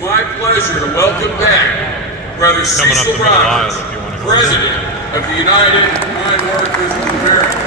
my pleasure to welcome back Brother Cecil Rogers, President of the United Mine Workers of America.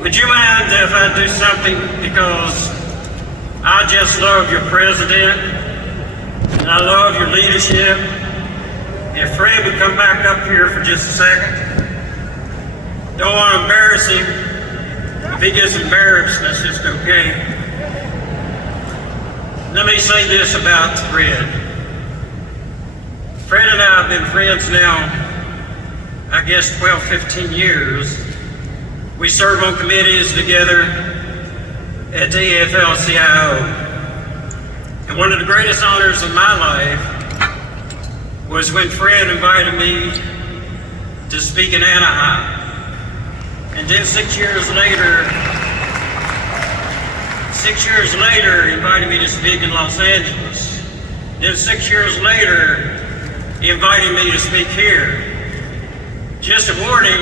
Would you mind if I do something, because I just love your president and I love your leadership. If Fred would come back up here for just a second. Don't want to embarrass him. If he gets embarrassed, that's just okay. Let me say this about Fred. Fred and I have been friends now, I guess 12, 15 years. We serve on committees together at the AFL-CIO. And one of the greatest honors of my life was when Fred invited me to speak in Anaheim. And then 6 years later, he invited me to speak in Los Angeles. Then 6 years later, he invited me to speak here. Just a warning,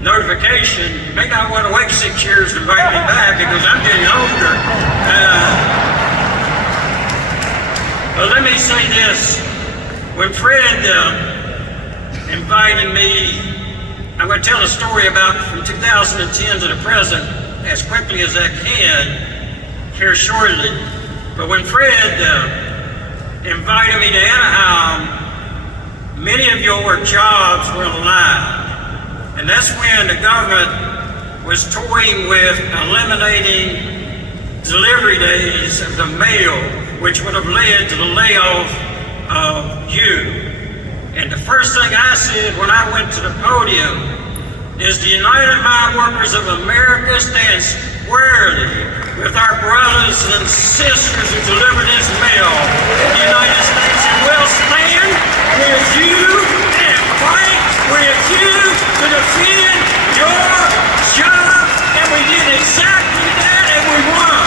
notification, you may not want to wait 6 years to invite me back because I'm getting older. But let me say this. When Fred invited me, I'm going to tell a story about from 2010 to the present as quickly as I can here shortly. But when Fred invited me to Anaheim, many of your jobs were on the line. And that's when the government was toying with eliminating delivery days of the mail, which would have led to the layoff of you. And the first thing I said when I went to the podium is the United Mine Workers of America stands squarely with our brothers and sisters who deliver this mail in the United States, and we'll stand with you and fight with you to defend your job. And we did exactly that, and we won.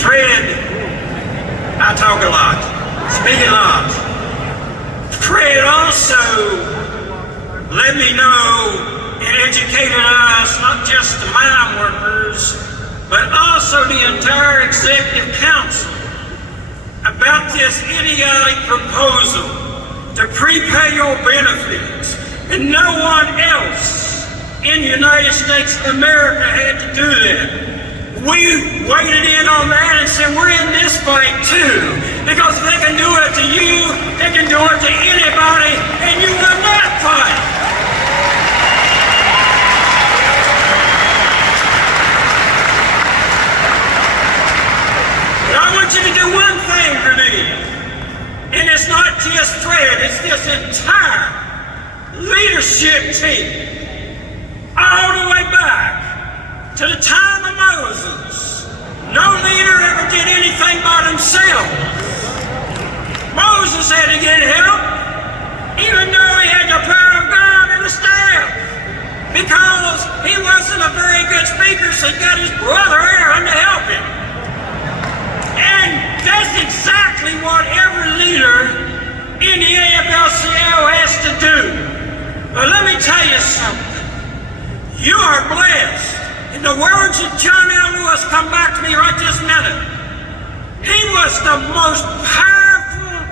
Fred, I talk a lot, speak a lot. Fred also let me know and educated us, not just the mine workers, but also the entire executive council about this idiotic proposal to prepay your benefits. And no one else in the United States of America had to do that. We waded in on that and said, we're in this fight too. Because if they can do it to you, they can do it to anybody, and you won that fight. But I want you to do one thing for me. And it's not just Fred, it's this entire leadership team all the way back to the time of Moses. No leader ever did anything by themselves. Moses had to get help, even though he had the power of God and the staff, because he wasn't a very good speaker, so he got his brother Aaron to help him. And that's exactly what every leader in the AFL-CIO has to do. But let me tell you something. You are blessed. In the words of John L. Lewis, come back to me right this minute. He was the most powerful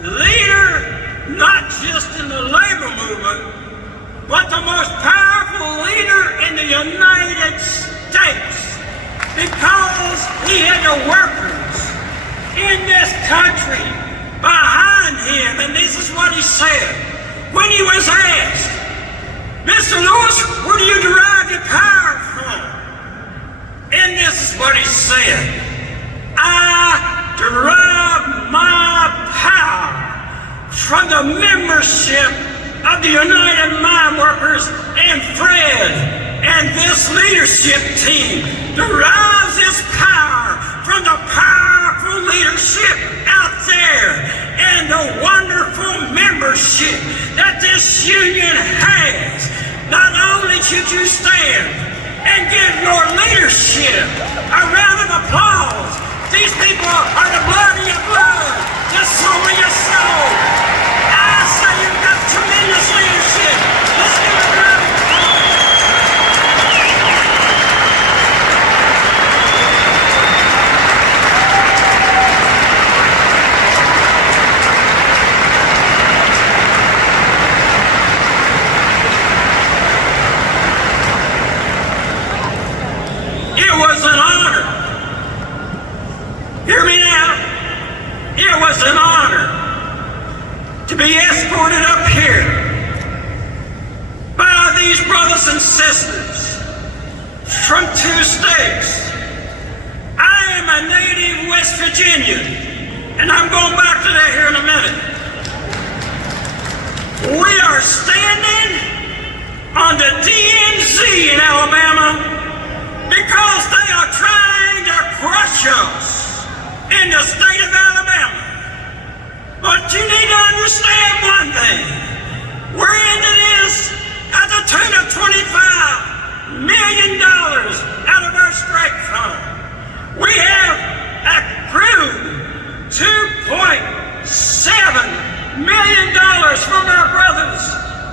leader, not just in the labor movement, but the most powerful leader in the United States, because he had the workers in this country behind him. And this is what he said when he was asked, Mr. Lewis, where do you derive your power from? And this is what he said, I derive my power from the membership of the United Mine Workers and Fred. And this leadership team derives its power from the powerful leadership out there and the wonderful membership that this union has. Not only should you stand and give your leadership a round of applause. These people are the blood of your blood, the soul of your soul. I say you've got tremendous leadership. Let's give it a round of applause. It was an honor. Hear me now. It was an honor to be escorted up here by these brothers and sisters from 2 states. I am a native West Virginian, and I'm going back to that here in a minute. We are standing on the DMZ in Alabama because they are trying to crush us in the state of Alabama. But you need to understand one thing. We're into this at the tune of $25 million out of our strike fund. We have accrued $2.7 million from our brothers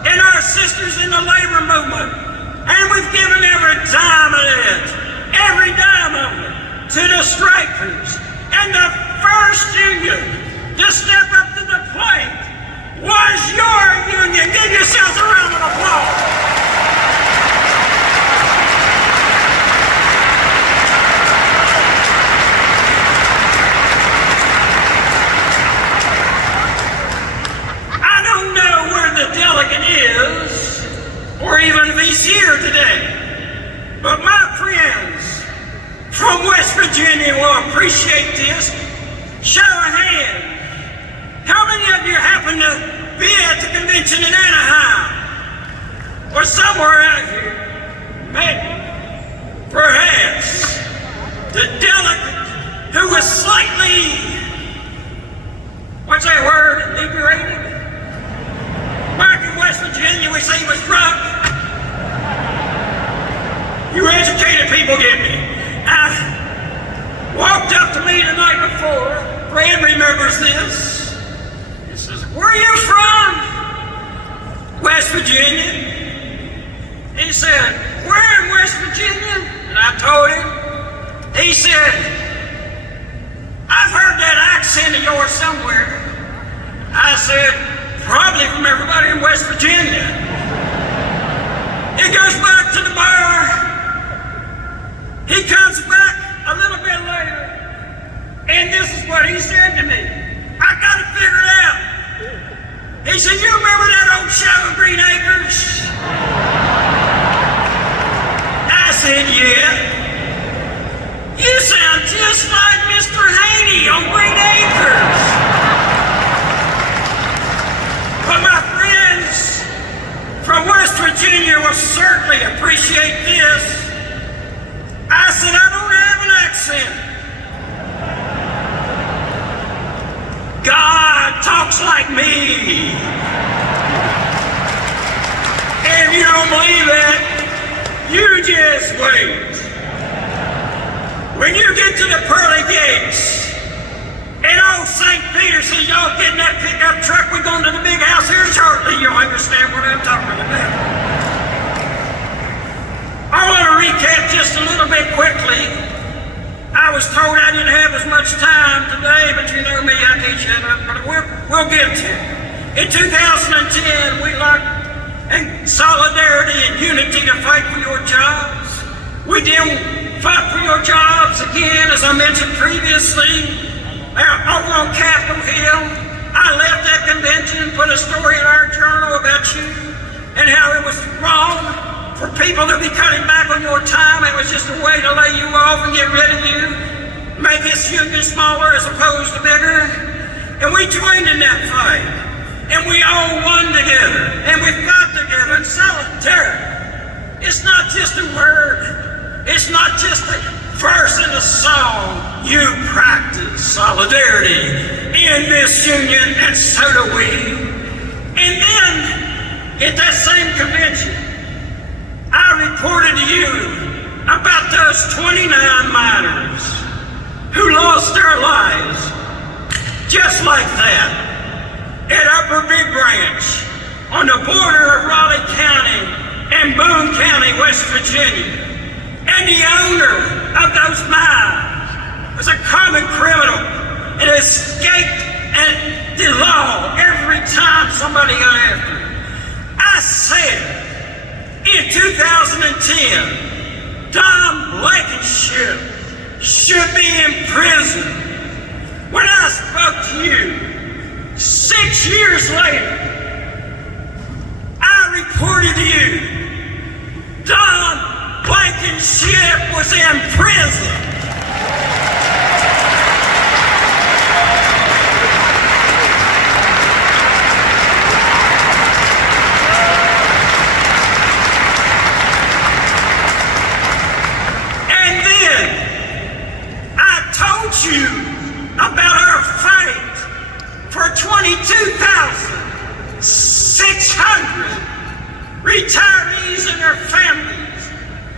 and our sisters in the labor movement. And we've given every dime of it, every dime of it, to the strikers. And the first union to step up to the plate was your union. Give yourselves a round of applause. I don't know where the delegate is, or even if he's here today, but my friends from West Virginia will appreciate this. Show of hands. How many of you happen to be at the convention in Anaheim? Or somewhere out here? Maybe. Perhaps the delegate who was slightly, what's that word, inebriated? Back in West Virginia, we say he was drunk. You educated people get me. Walked up to me the night before. Fred remembers this. He says, where are you from? West Virginia. He said, where in West Virginia? And I told him. He said, I've heard that accent of yours somewhere. I said, probably from everybody in West Virginia. He goes back to the bar. He comes back a little bit later, and this is what he said to me. I got it figured out. He said, you remember that old show of Green Acres? I said, yeah. You sound just like Mr. Haney on Green Acres. God talks like me. If you don't believe it, you just wait. When you get to the pearly gates, and old St. Peter says, y'all get in that pickup truck, we're going to the big house here shortly. You'll understand what I'm talking about. I want to recap just a little bit quickly. I was told I didn't have as much time today, but you know me, I can't shut up, but we'll get to it. In 2010, we locked in solidarity and unity to fight for your jobs. We didn't fight for your jobs again, as I mentioned previously. Over on Capitol Hill, I left that convention and put a story in our journal about you and how it was wrong for people to be cutting back on your time. It was just a way to lay you off and get rid of you, make this union smaller as opposed to bigger. And we joined in that fight. And we all won together. And we fought together in solidarity. It's not just a word. It's not just a verse in a song. You practice solidarity in this union, and so do we. And then, at that same convention, I reported to you about those 29 miners who lost their lives just like that at Upper Big Branch on the border of Raleigh County and Boone County, West Virginia. And the owner of those mines was a common criminal and escaped the law every time somebody got after him. I said in 2010, Don Blankenship should be in prison. When I spoke to you 6 years later, I reported to you Don Blankenship was in prison. And then I told you about our fight for 22,600 retirees and their families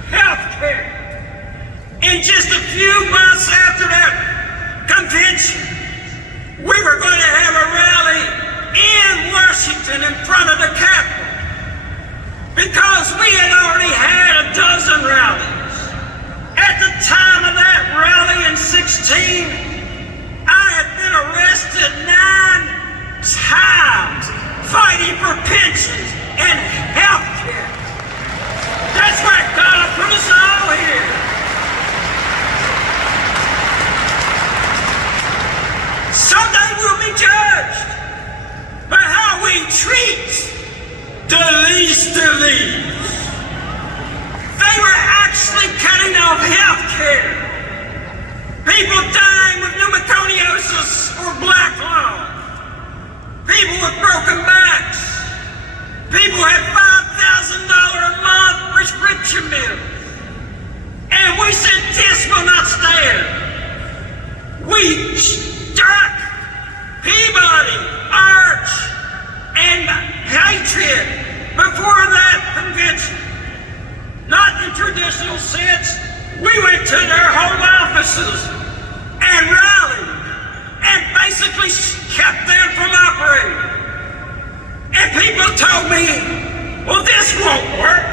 health care. And just a few months after that convention, we were going to have a rally in Washington in front of the Capitol because we had already had a dozen rallies. At the time of that rally in 16, I had been arrested 9 times fighting for pensions and health care. That's why God put us all here. Someday we'll be judged by how we treat the least of these. They were actually cutting off health care. People dying with pneumoconiosis or black lung. People with broken backs. People had $5,000 a month prescription bills. And we said, this will not stand. We struck Peabody, Arch, and Patriot before that convention. Not in traditional sense. We went to their home offices and rallied and basically kept them from operating. And people told me, well, this won't work.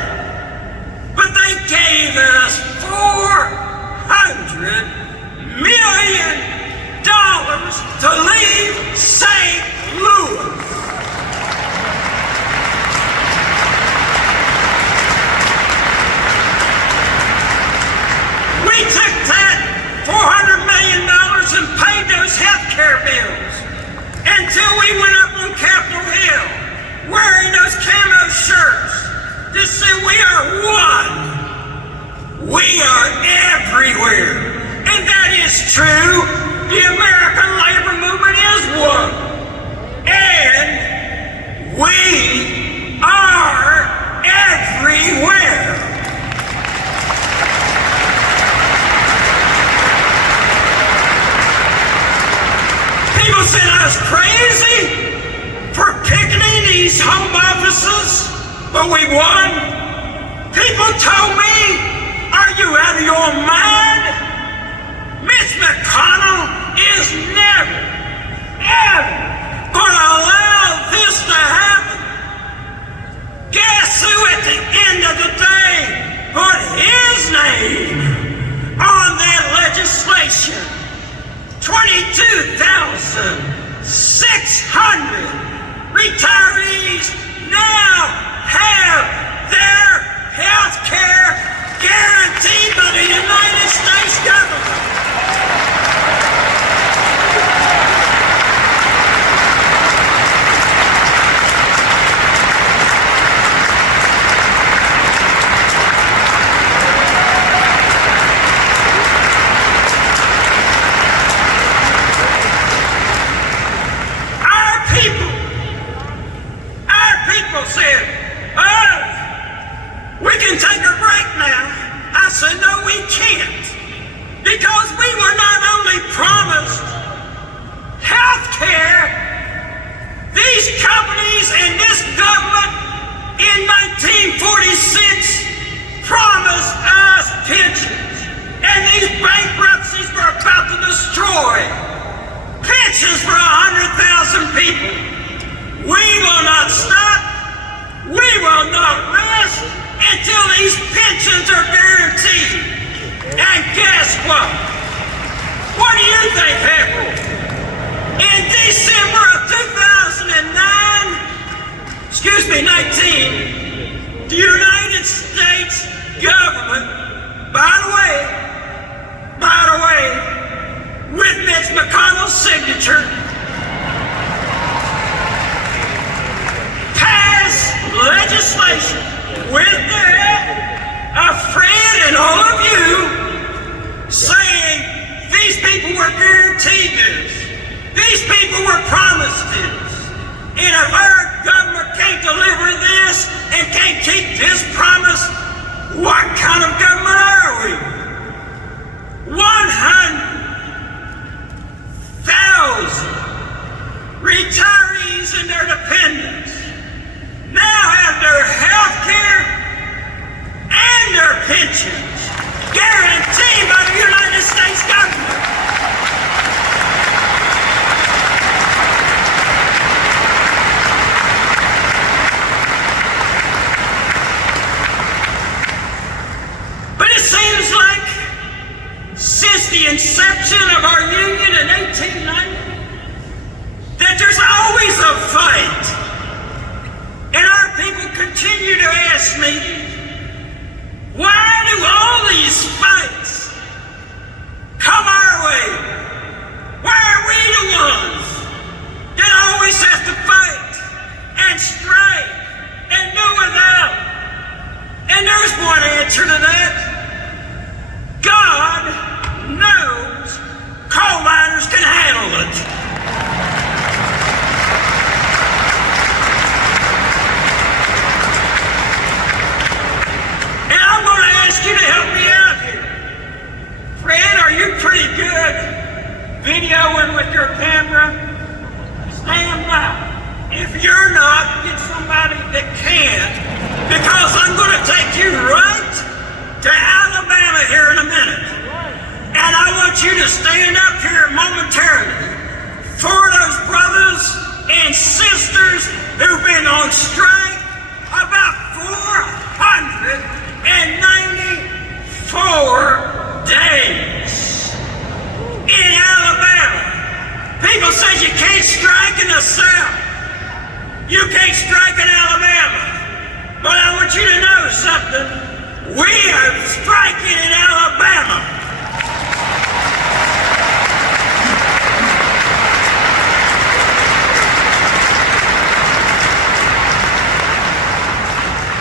But they gave us $400 million to leave St. Louis. We took that $400 million and paid those health care bills until we went up on Capitol Hill wearing those camo shirts that say we are one. We are everywhere. And that is true. The American labor movement is one. And we are everywhere. People said, us crazy for picketing these home offices, but we won. People told me, are you out of your mind? Mitch McConnell is never, ever gonna allow this to happen. Guess who at the end of the day put his name on that legislation? 22,600 retirees now have their health care guaranteed by the United States government. Said, oh, we can take a break now. I said, no, we can't. Because we were not only promised health care, these companies and this government in 1946 promised us pensions. And these bankruptcies were about to destroy pensions for 100,000 people. We will not stop. We will not rest until these pensions are guaranteed. And guess what? What do you think happened? In December of 19, the United States government, by the way, with Mitch McConnell's signature, legislation with a friend and all of you saying these people were guaranteed this. These people were promised this. And if our government can't deliver this and can't keep this promise, what kind of government are we? 100,000 retirees and their dependents now have their health care and their pensions guaranteed by the United States government. But it seems like since the inception of our union in 1890, that there's always a fight. And our people continue to ask me, why do all these fights come our way? Why are we the ones that always have to fight and strike and do without? And there's one answer to that. God knows coal miners can handle it. You to help me out here. Fred, are you pretty good videoing with your camera? Stand by. If you're not, get somebody that can, because I'm going to take you right to Alabama here in a minute. And I want you to stand up here momentarily for those brothers and sisters who've been on strike about 494 days in Alabama. People say you can't strike in the South. You can't strike in Alabama. But I want you to know something. We are striking in Alabama.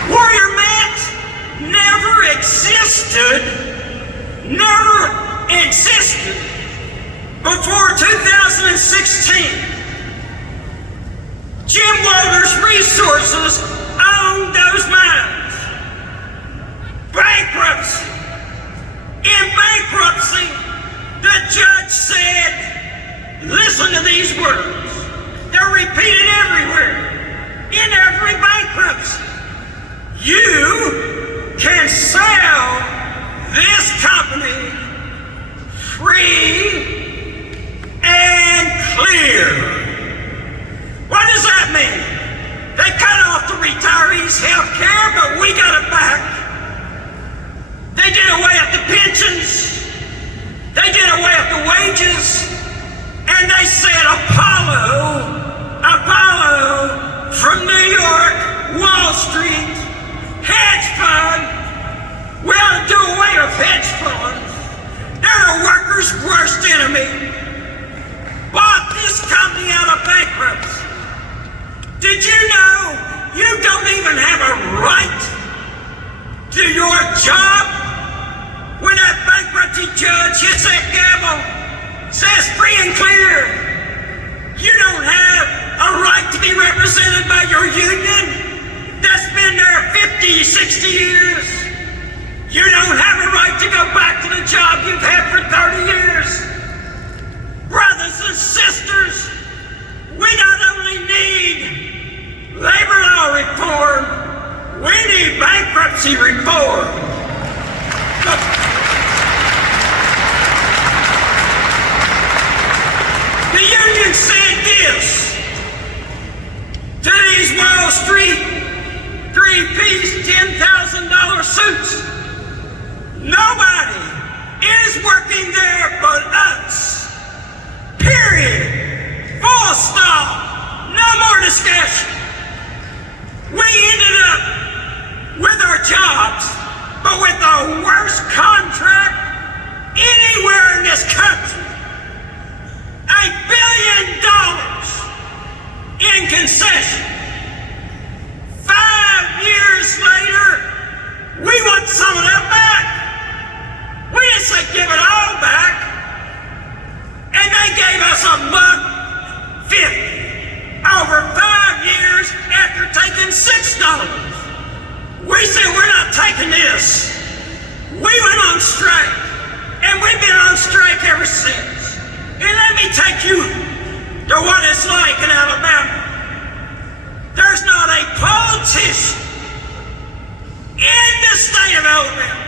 Warrior Mat never existed before 2016. Jim Walters Resources owned those mines. Bankruptcy. In bankruptcy, the judge said, listen to these words, be represented by your union that's been there 50, 60 years. You don't have a right to go back to the job you've had for 30 years. Brothers and sisters, we not only need labor law reform, we need bankruptcy reform. The union said this to these Wall Street three-piece $10,000 suits. Nobody is working there but us. Period. Full stop. No more discussion. We ended up with our jobs, but with the worst contract anywhere in this country. $1 billion in concession. 5 years later, we want some of that back. We didn't say give it all back. And they gave us $1.50 over 5 years after taking $6. We said we're not taking this. We went on strike, and we've been on strike ever since. And let me take you to what it's like in Alabama. There's not a politician in the state of Alabama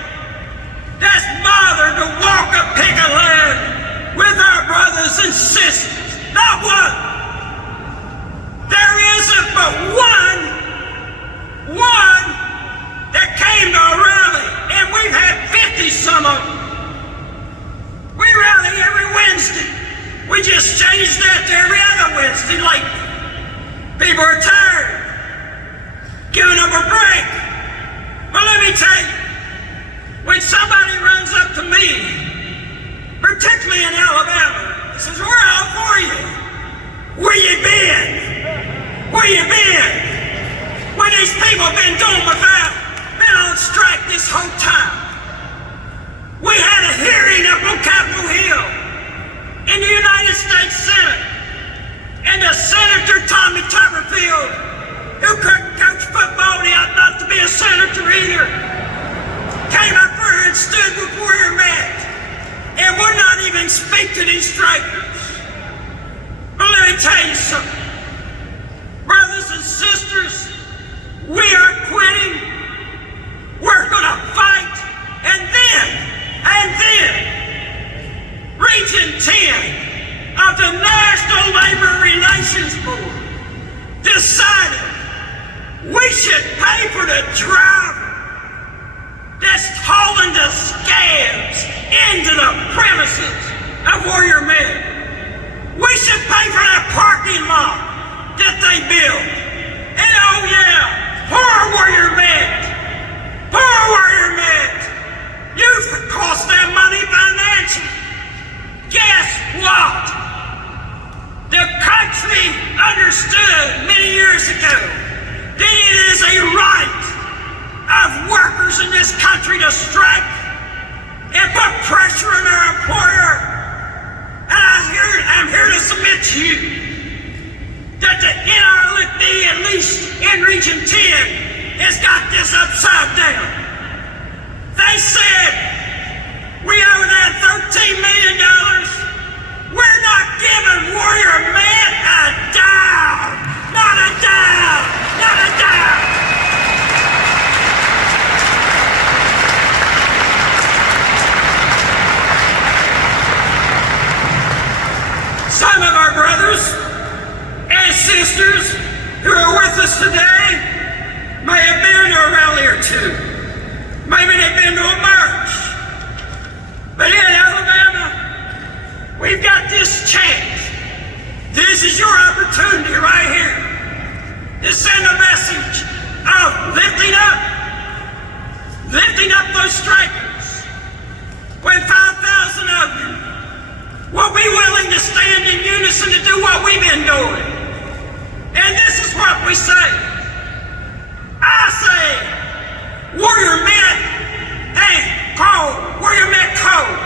that's bothered to walk a picket line with our brothers and sisters. Not one. There isn't but one that came to a rally, and we've had 50 some of them. We rally every Wednesday. We just changed that to every other Wednesday lately. People are tired, giving them a break. But let me tell you, when somebody runs up to me, particularly in Alabama, and says, we're all for you. Where you been? Where you been? When these people have been doing without, been on strike this whole time. We had a hearing up on Capitol Hill in the United States Senate, and the Senator Tommy Tuberville, who couldn't coach football, he ought not to be a senator either, came up here and stood before your man, and would not even speak to these strikers. But let me tell you something, brothers and sisters, we aren't quitting. We're gonna fight, and then Region 10 of the National Labor Relations Board decided we should pay for the driver that's hauling the scabs into the premises of Warrior Met. We should pay for that parking lot that they built. And oh yeah, poor Warrior Met. Poor Warrior Met. You've cost them money financially. Guess what? The country understood many years ago that it is a right of workers in this country to strike and put pressure on their employer. And I'm here to submit to you that the NRLD, at least in Region 10, has got this upside down. They said we owe that $13 million. We're not giving Warrior Met a dime. Not a dime. Not a dime. Some of our brothers and sisters who are with us today may have been to a rally or two. Maybe they've been to a march. But in Alabama, we've got this chance. This is your opportunity right here to send a message of lifting up those strikers. When 5,000 of you will be willing to stand in unison to do what we've been doing. And this is what we say. I say, Warrior Met ain't cold. Warrior Met cold.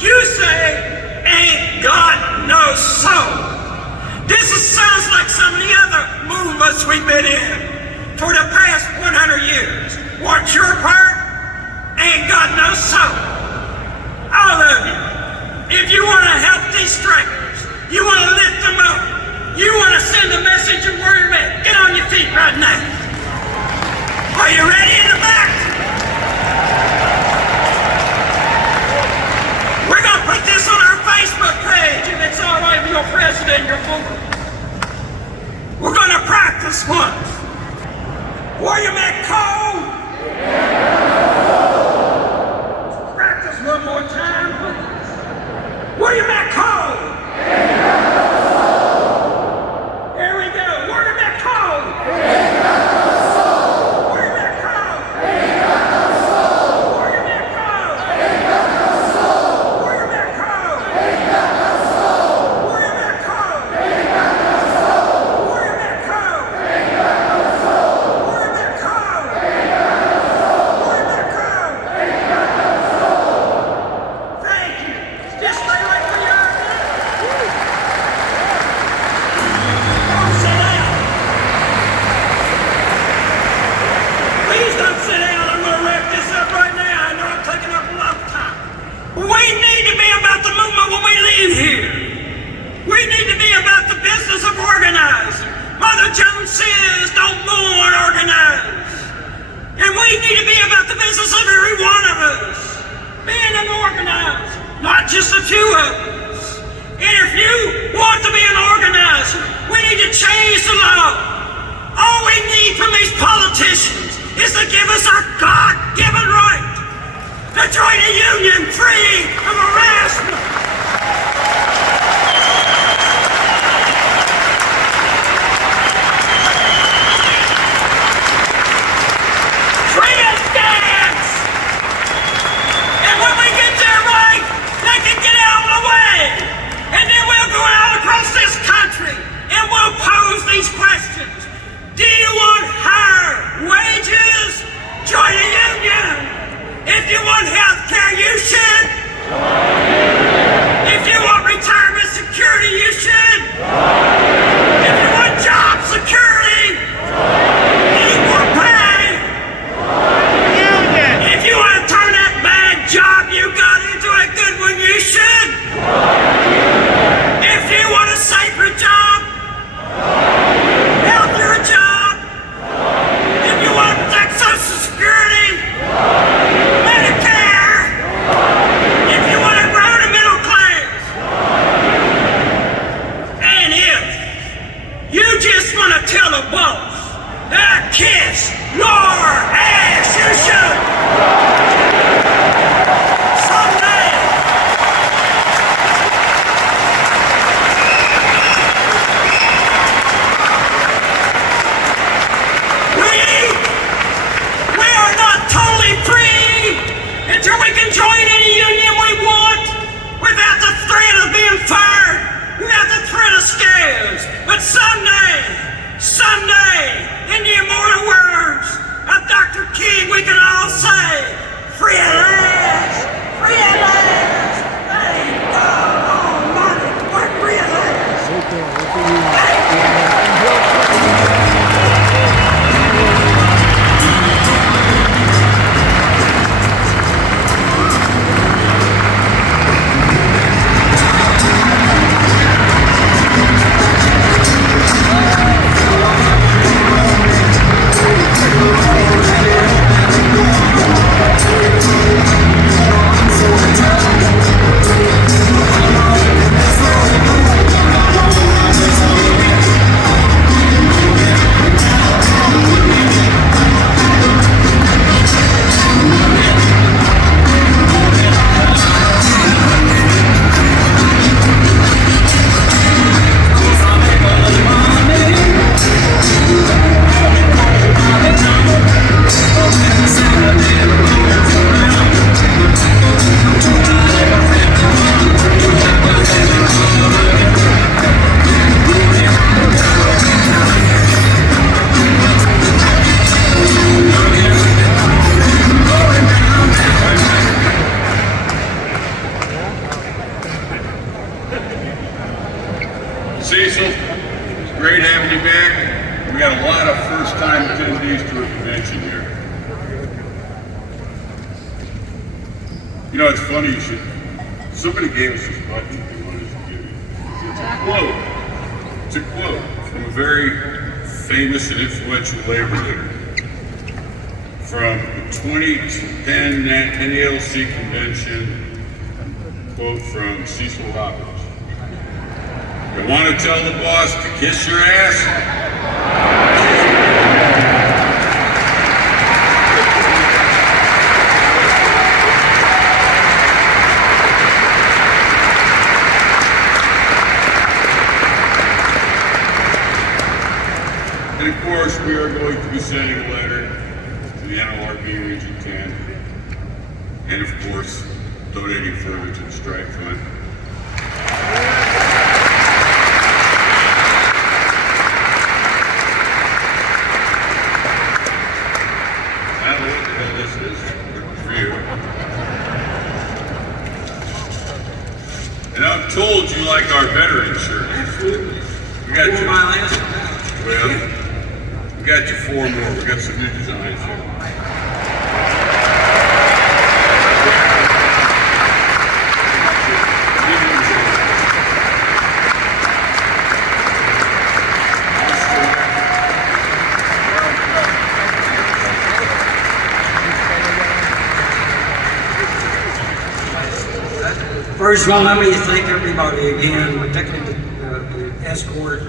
You say, ain't got no soul. This sounds like some of the other movements we've been in for the past 100 years. What's your part? Ain't got no soul. All of you. If you want to help these strikers, you want to lift them up, you want to send a message of where you're at, get on your feet right now. Are you ready in the back? We're going to put this on our Facebook page, if it's all right with your president and your board. We're going to practice once. William F. Cole. Practice one more time, please. William F. Cole. There we go. William F. Cole. William F. Cole. William F. Cole. William F. Cole. William F. Cole. William F. Cole. William F. Cole. Thank you. Just stay like we are now. Don't sit down. Please don't sit down. I'm going to wrap this up right now. I know I'm taking up a lot of time. We need to be about the movement when we leave here. We need to be about the business of organizing. Mother Jones says, don't mourn, organize. And we need to be about the business of every one of us. Being an organizer, not just a few of us. And if you want to be an organizer, we need to change the law. All we need from these politicians is to give us our God-given right to join a union free of harassment. Free of dance! And when we get there right, they can get out of the way. And then we'll go out across this country and we'll pose these questions. Do you want higher wages? Join a union. If you want health care, you should. If you want retirement security, you should. If you want job security, equal pay. If you want to turn that bad job you got into a good one, you should. If you want a safer job, healthier job, if you want to protect Social Security, Medicare, if you want to grow the middle class, and if you just want to tell the boss, kiss your ass, you should. Someday, we are not totally free until we can join any union we want without the threat of being fired, without the threat of scares. But someday, in the immortal words of Dr. King, we can all great having you back. We got a lot of first-time attendees to a convention here. You know, it's funny, somebody gave us this button they wanted us to give you. It's a quote. It's a quote from a very famous and influential labor leader from the 2010 NALC convention, quote from Cecil Roberts. You want to tell the boss to kiss your ass? And of course, we are going to be sending a letter to the NLRB Region 10, and of course, donating further to the strike fund. I don't know what the hell this is for you. And I'm told you like our veteran shirt. Absolutely. We got you. My last. Well, we got you 4 more. We got some new designs here. First of all, let me thank everybody again, particularly the escort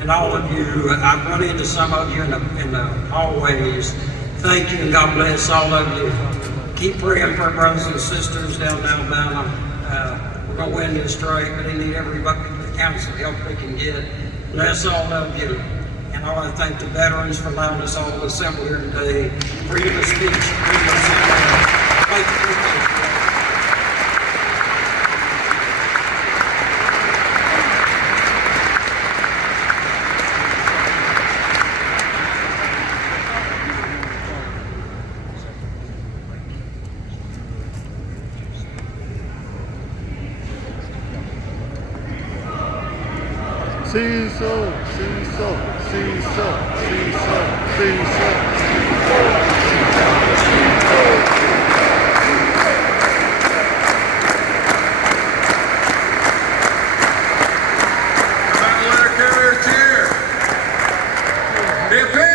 and all of you. I've run into some of you in the hallways. Thank you and God bless all of you. Keep praying for our brothers and sisters down in Alabama. We're going to win this strike, but they need everybody, the ounce of help they can get. Bless all of you. And I want to thank the veterans for allowing us all to assemble here today. Freedom of speech, freedom of assembly. Thank you very much. Cecil, Cecil, Cecil, Cecil, Cecil. Letter carrier chair. Campaign.